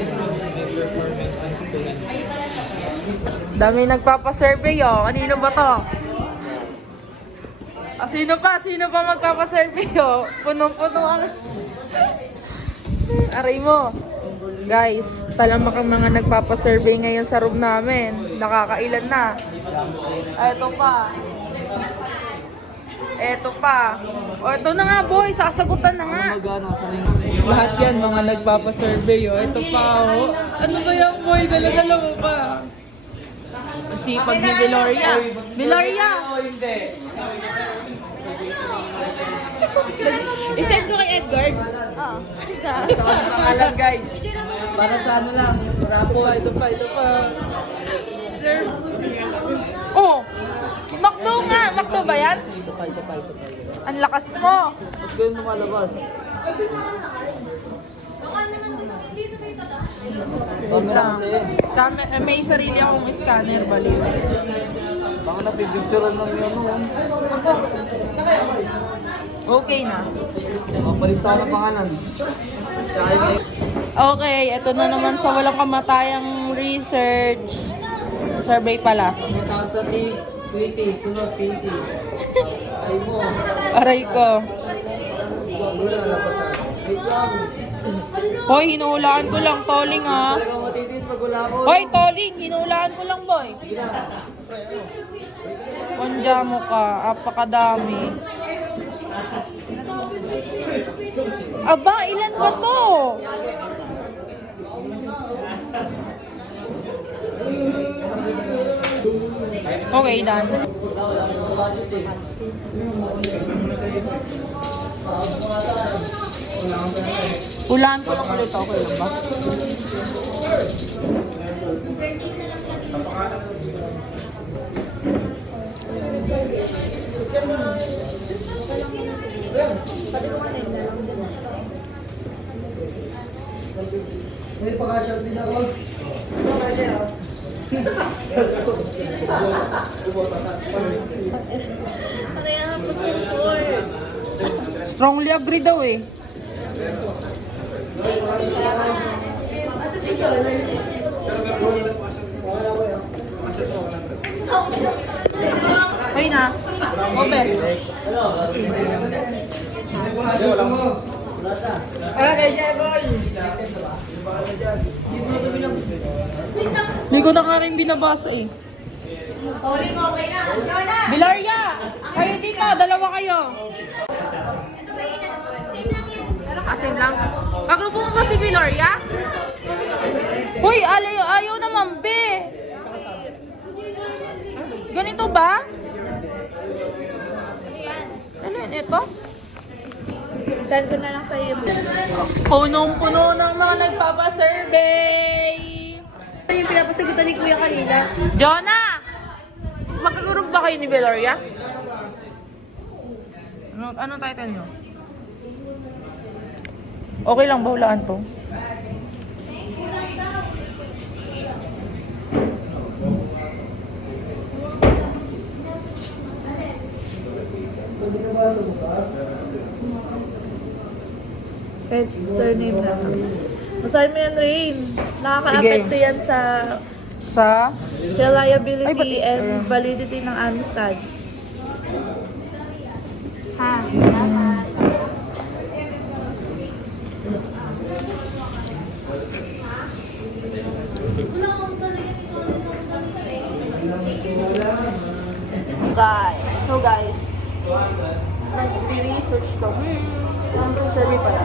improves my performance in school and Dami nagpapasurvey oh. Kanino ba to? Ah, sino pa? Sino pa magpapasurvey oh? Punong-puno ang... Aray mo. Guys, talamak ang mga nagpapasurvey ngayon sa room namin. Nakakailan na. Eto pa. Eto pa. O, eto na nga boy. Sasagutan na nga. Lahat yan, mga nagpapasurvey oh. Eto pa oh. Ano ba yan boy? Dala-dala mo pa. Sipag ni Viloria. Viloria! I-send ko kay Edgar. Oo. Basta ang pangalan guys. Para sa ano lang, rapon. Ito pa. Sir. Oh! Makdo nga! Makdo ba yan? Sapay. Ang lakas mo! Ba't kayo lumalabas? Camera kasi. May sarili akong scanner, baliw. Baka napipicturean lang yun noon. Okay na. Magpalista ng pangalan. Okay, ito na naman sa walang kamatayang research. Survey pala. 2020, sunod PC. Ay mo. Aray ko. Wait lang. Hoy, hinuhulaan ko lang, Toling ha. Talagang matitis pag wala ko. Hoy, Toling, hinuhulaan ko lang, boy. Sige na. Pondya mo ka, apakadami. Aba, ilan ba to? Okay, done. Hulaan ko lang ulit, okay lang ba? May pakashot din ako. Ito kasi ah. Strongly agree daw eh. Okay na. Over. Kay Sheboy! Hindi ko na nga rin binabasa eh. Viloria! Kayo dito, dalawa kayo. Asin lang. Kagapo mo ba si Viloria? Uy, ayaw naman, be. Ganito ba? Ano yun, ito? Send ko na lang sa'yo. Punong-puno ng mga nagpapasurvey. Ito yung pinapasagutan ni Kuya kanina. Jonah! Magkagroup ba kayo ni Viloria? Ano title nyo? Okay lang ba hulaan to? Pwede ka ba sa mukha? Kahit surname lang. Masabi mo yan, Rain. Nakaka-apekto yan sa Sa? Ay, ba't reliability it's, and validity ng Amistad. Ha? Guys, nag-research kami. Ang survey pala.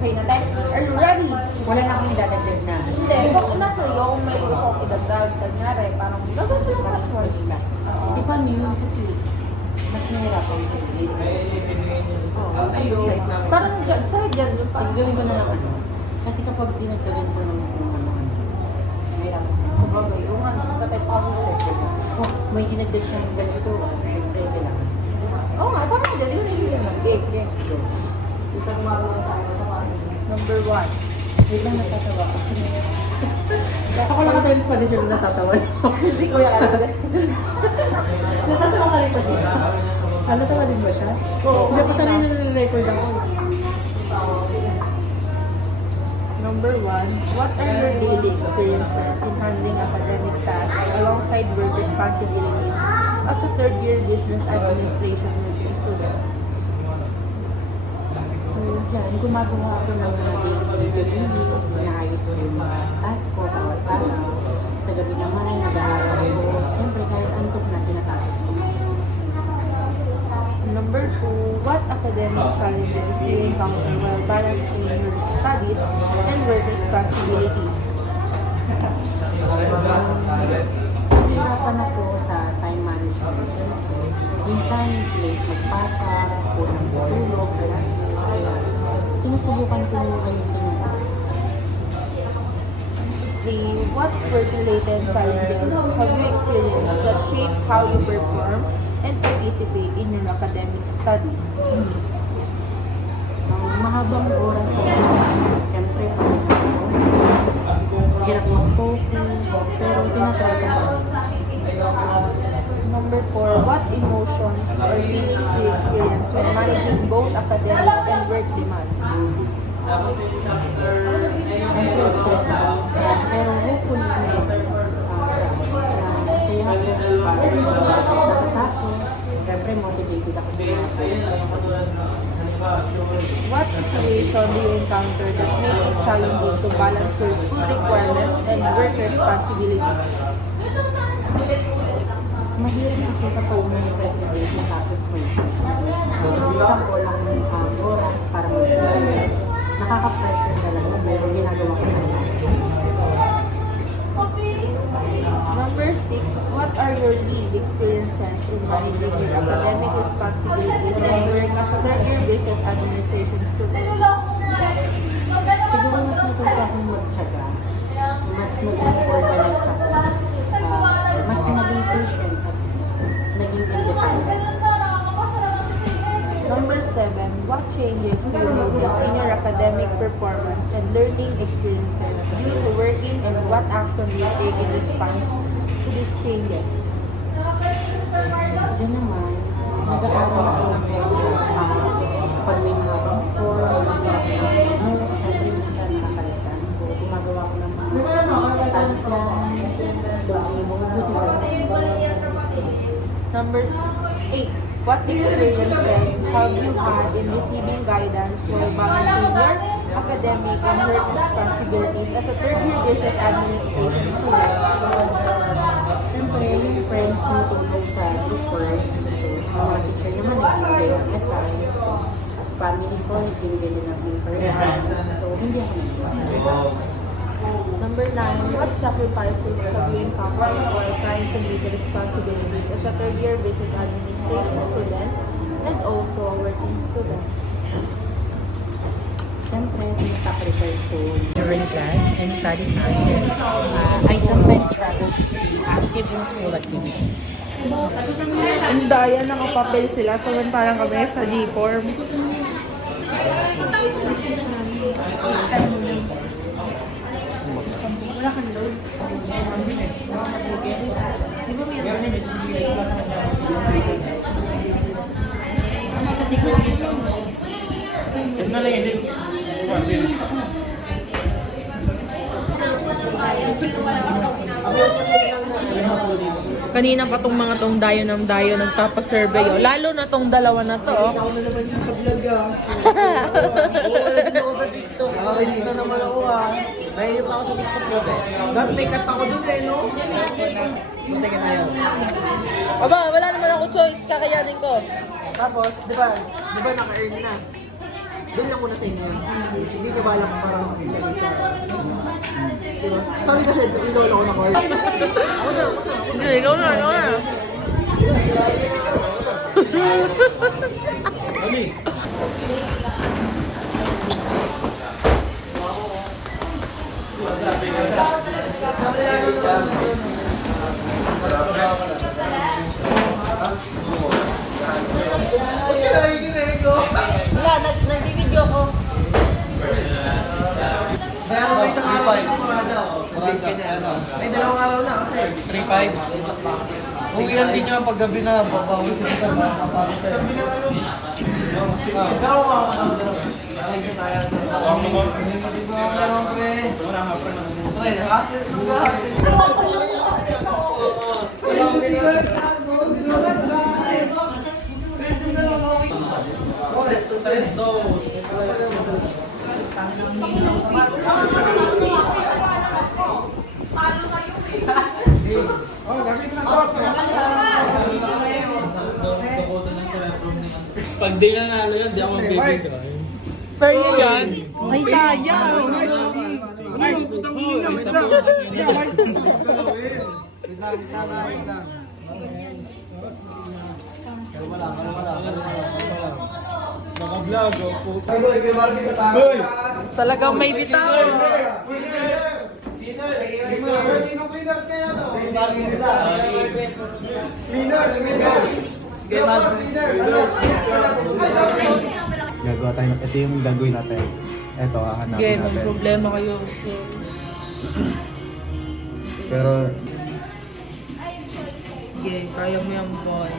Okay na tayo. Are you ready? Wala na akong idadagdag na. Hindi, kung nasa iyo, may gusto kong idagdag. Kanyari, parang gagawin ko lang para sure. Di ba yun kasi mas nahirapan ko. Ayun. Parang dyan, kahit dyan. Sige, gawin ko na lang ano. Kasi kapag dinagdagan ko ng nahirapan ko. Sabagay, yung ano, katay pa ako ulit. Oh, may dinagdag siyang ganito. Siyempre, kailangan. Oo nga, parang dyan. Yun yung yun. Sige. Ito gumagawa sa akin sa Number 1. Wait lang, natatawa. Ako lang friends pa din siya natatawa. Si Kuya Alden. Natatawa ka rin pa din. Natatawa din ba siya? Oo. Hindi ko sanay na-record ako. Number 1, what are your daily experiences in handling academic tasks alongside work responsibilities as a third-year business administration working student? So, yan. Gumagawa ako ng mga daily duties. Inaayos ko yung mga task ko, araw-araw. Sa gabi naman, nag-aaral ko. Siyempre, kahit antok na, tinatapos ko. Number 2, what academic challenges do you encounter while balancing your studies and work responsibilities? Nahirapan ako sa time management. Minsan, late magpasa, kulang sa tulog, kaya sinusubukan ko yung ayusin yung oras. 3, what work-related challenges have you experienced that shape how you perform and participate in your academic studies? Mahabang oras sa siyempre, hirap mag-focus, pero tinatry ko pa rin. Number 4, what emotions or feelings do you experience when managing both academic and work demands? Siyempre, stress ako. Pero hopefully, masaya ako para nakatapos. Siyempre, motivated ako sa mga. What situation do you encounter that make it challenging to balance your school requirements and work responsibilities? Mahirap kasi kapag may presentation tapos may isang lang oras para mag-practice. Nakaka-pressure talaga pero ginagawa ko na lang. Number 6, what are your lead experiences in managing your academic responsibilities and work as a third-year business administration student? Siguro mas natuto akong magtyaga, mas mag-organize ako, mas maging patient at naging independent. Number 7, what changes do you notice in your academic performance and learning experiences due to working, and what action do you take in response to these changes? Diyan naman, nag-aaral ako ng pag may mga brainstorm, syempre minsan nakakalitan ko. Gumagawa ko ng mga study plan, slowly mabubuti ko. Number 8, what experiences have you had in receiving guidance while balancing your academic and work responsibilities as a third-year business administration student? Siyempre, yung friends na tulong sa group work, mga teacher naman nagbibigay ng advice, family ko nagbibigay din ng information, so hindi ako nag-isip. Number 9, what sacrifices have you encountered while trying to meet the responsibilities as a third-year business administration student and also a working student? Siyempre, sinasacrifice ko during class and study time. I sometimes struggle to stay active in school activities. Ang daya, nakapapel sila. Samantalang kami sa G-form. Wala kang load. Di ba meron na Kanina pa tong mga tong dayo ng dayo nagpapasurvey. Oh. Lalo na tong dalawa na to. Oh. Ako na naman yung sa vlog ah. Oo, ako sa TikTok. Nakakainis na naman ako ah. Nahihirap ako sa TikTok mo eh. Dapat may cut ako dun eh, no? Buti ka tayo. Aba, wala naman ako choice. Kakayanin ko. Tapos, di ba naka-earn na? Doon lang muna sa inyo. Hindi nyo ba alam parang ilagay sa... Diba? Sorry kasi, ilolo ko na ko. Ako na. Hindi, ikaw na. Wala, nag-video ko. Kaya ano ba isang araw na parada. May dalawang araw na kasi. 3-5. Uwihan din nyo paggabi na, babawi ko sa mga Pero Pag di na nalo yun, di ako magbibigay. Fair yun yan. Ay, sayang! Ay, putang ina, wait lang. Naka-vlog, oh, puta. Talagang may bitaw. Gagawa tayo. Ito yung gagawin natin. Ito, hahanapin Sige, may natin. problema kayo. Pero Sige, kaya mo yung boy.